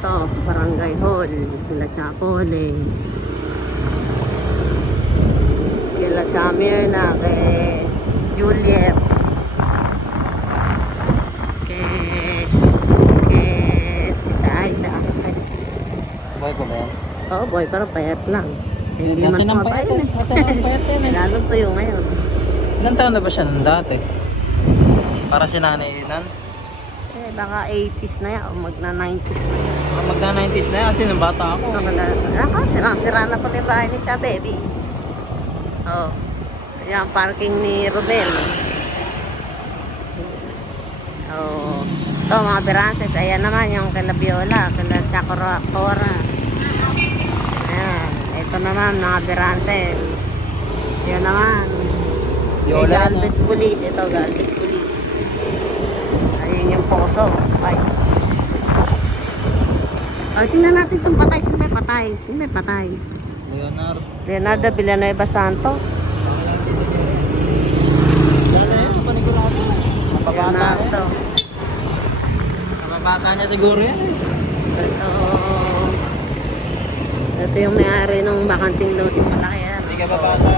Ito, Barangay Hall, Villa Chapole. Villa Chamirna, kay Juliet. Kay Tita Aida. Buhay ko ba yan? Oo, boy, pero payat lang. Hindi Dati man ng payat eh. Dati ng payat yan eh. Lalong tuyo ngayon. Ilan taon na ba siya nung dati? Para si Nanay Inan? Baka 80s na yan o magna-90s na yan. Magna-90s na yan kasi nung bata ako. Sira na pala yung bahay ni Cha Baby. Oh. Yan ang parking ni Rodel. Oh. Ito mga Berances. Ayan naman yung kala Viola, kala Chacora. Ayan. Ito naman mga Berances. Yan naman. Viola, Galvez Police. Ito Galvez Police. Ayun yung poso. Ay. Ay, tingnan natin itong patay. Sino may patay? Sino may patay? Leonardo Villanueva Santos. Leonardo. Mababata niya siguro yan. Ito yung may-ari ng bakanting loading malaki yan. Hindi ka babata.